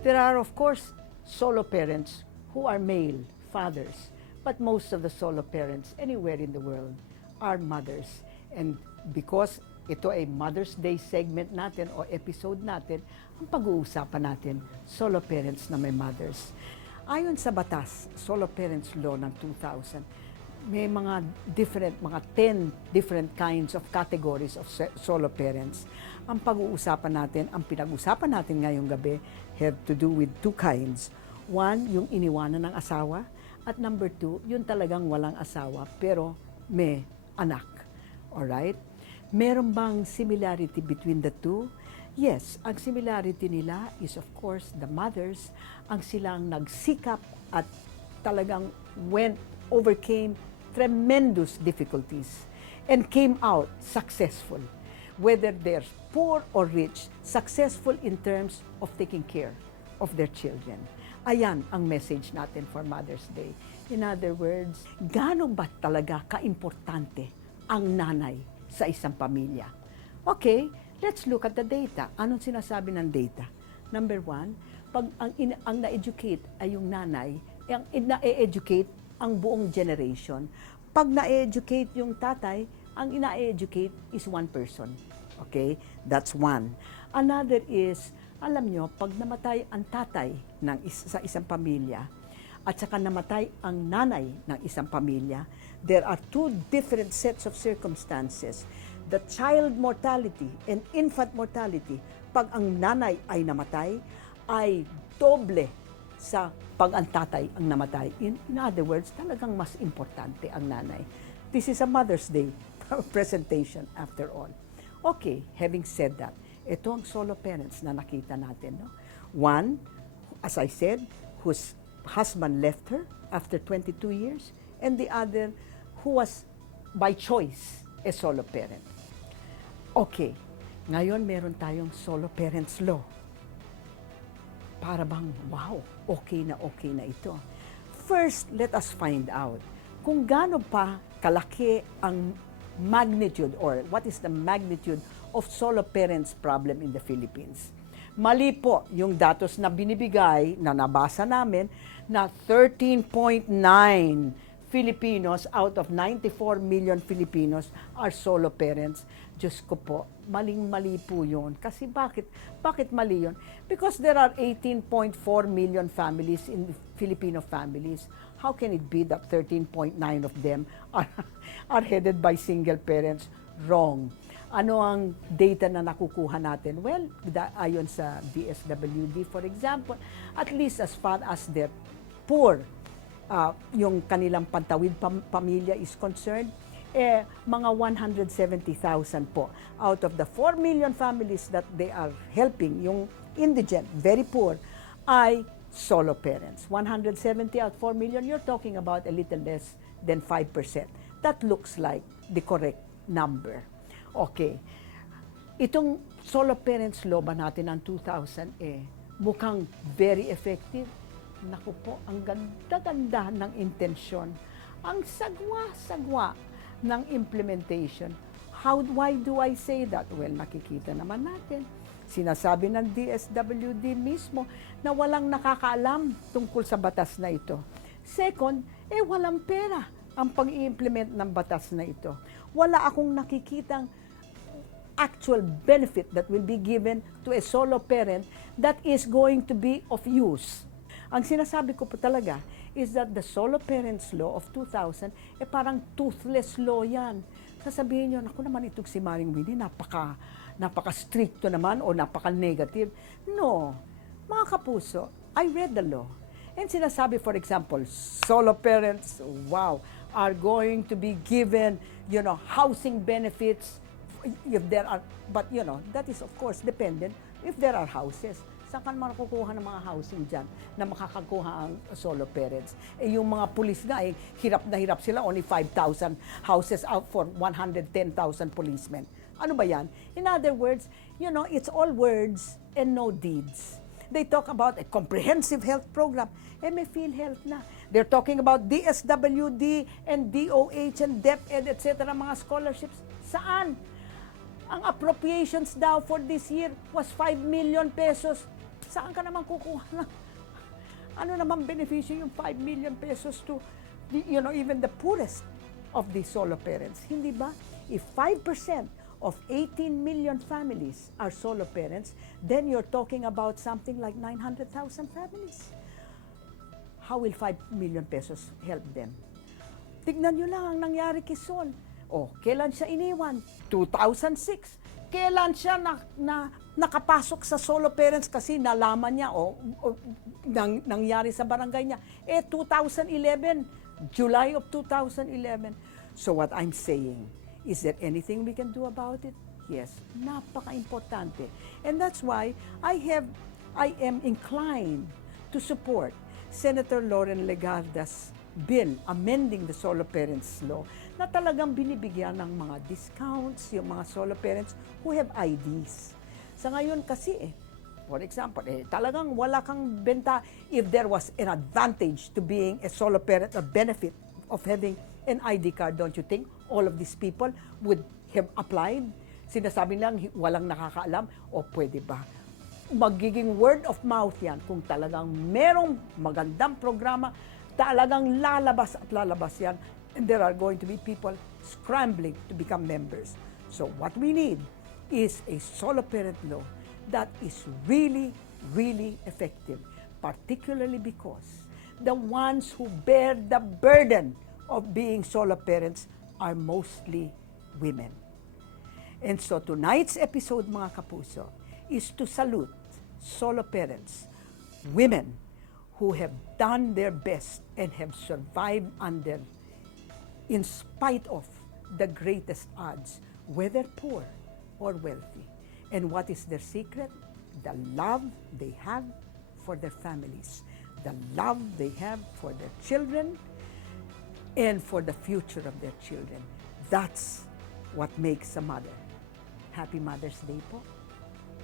There are, of course, solo parents who are male fathers, but most of the solo parents anywhere in the world are mothers. And because ito ay Mother's Day segment natin o episode natin, ang pag-uusapan natin, solo parents na may mothers. Ayon sa batas, Solo Parents Law ng 2000, may mga 10 different kinds of categories of solo parents. Ang pag-uusapan natin, ang pinag-uusapan natin ngayong gabi have to do with two kinds. One, yung iniwanan ng asawa, at number two, yung talagang walang asawa pero may anak. Alright? Meron bang similarity between the two? Yes, ang similarity nila is of course the mothers, ang silang nagsikap at talagang overcame tremendous difficulties and came out successful. Whether they're poor or rich, successful in terms of taking care of their children. Ayan ang message natin for Mother's Day. In other words, gaano ba talaga kaimportante ang nanay sa isang pamilya? Okay, let's look at the data. Anong sinasabi ng data? Number one, pag ang na-educate ay yung nanay, ang na-educate ang buong generation. Pag na-educate yung tatay, ang ina-educate is one person. Okay? That's one. Another is, alam nyo, pag namatay ang tatay sa isang pamilya, at saka namatay ang nanay ng isang pamilya, there are two different sets of circumstances. The child mortality and infant mortality, pag ang nanay ay namatay, ay doble sa pag ang tatay ang namatay. In other words, talagang mas importante ang nanay. This is a Mother's Day presentation after all. Okay, having said that, ito ang solo parents na nakita natin. No? One, as I said, whose husband left her after 22 years, and the other who was by choice a solo parent. Okay, ngayon meron tayong solo parents law. Para bang, wow, okay na ito. First, let us find out kung gaano pa kalaki ang magnitude or what is the magnitude of solo parents problem in the Philippines. Mali po yung datos na binibigay, na nabasa namin, na 13.9 Filipinos out of 94 million Filipinos are solo parents. Diyos ko po, maling-mali po yun. Kasi bakit mali yun? Because there are 18.4 million families in Filipino families. How can it be that 13.9 of them are headed by single parents? Wrong. Ano ang data na nakukuha natin? Well, ayon sa DSWD, for example, at least as far as their poor, yung kanilang pantawid pamilya is concerned, mga 170,000 po out of the 4 million families that they are helping, yung indigent, very poor, ay solo parents. 170 out 4 million, you're talking about a little less than 5%. That looks like the correct number. Okay. Itong solo parents law ba natin ng 2000 mukhang very effective. Naku po, ang ganda-ganda ng intensyon. Ang sagwa-sagwa ng implementation. Why do I say that? Well, nakikita naman natin. Sinasabi ng DSWD mismo na walang nakakaalam tungkol sa batas na ito. Second, walang pera ang pag-i-implement ng batas na ito. Wala akong nakikitang actual benefit that will be given to a solo parent that is going to be of use. Ang sinasabi ko po talaga is that the Solo Parents Law of 2000, parang toothless law yan. Sasabihin nyo, naku naman itong si Mareng Winnie, napaka-stricto naman o napaka-negative. No. Mga kapuso, I read the law. And sinasabi, for example, solo parents, wow, are going to be given, housing benefits if there are, but that is of course dependent if there are houses. Saan ka naman kukuha ng mga housing dyan na makakakuha ang solo parents? Yung mga pulis nga, hirap na hirap sila, only 5,000 houses out for 110,000 policemen. Ano ba yan? In other words, it's all words and no deeds. They talk about a comprehensive health program. May PhilHealth na. They're talking about DSWD and DOH and DepEd, etc. mga scholarships. Saan? Ang appropriations daw for this year was 5 million pesos. Saan ka naman kukuha ng ano naman benepisyo yung 5 million pesos to even the poorest of the solo parents? Hindi ba? If 5% of 18 million families are solo parents, then you're talking about something like 900,000 families. How will 5 million pesos help them? Tignan nyo lang ang nangyari kay Sol. Kailan siya iniwan? 2006. Kailan siya nakapasok sa solo parents kasi nalaman niya nangyari sa barangay niya? 2011, July of 2011. So what I'm saying, is there anything we can do about it? Yes, napaka-importante. And that's why I am inclined to support Senator Lauren Legarda's bill amending the solo parents law na talagang binibigyan ng mga discounts yung mga solo parents who have IDs. Sa ngayon kasi for example, talagang wala kang benta. If there was an advantage to being a solo parent, a benefit of having an ID card, don't you think all of these people would have applied? Sinasabi lang walang nakakaalam, pwede ba? Magiging word of mouth yan kung talagang merong magandang programa, talagang lalabas at lalabas yan, and there are going to be people scrambling to become members. So what we need is a solo parent law that is really, really effective, particularly because the ones who bear the burden of being solo parents are mostly women. And so tonight's episode, mga kapuso, is to salute solo parents, women who have done their best and have survived in spite of the greatest odds, whether poor or wealthy. And what is their secret? The love they have for their families, the love they have for their children, and for the future of their children. That's what makes a mother. Happy Mother's Day po.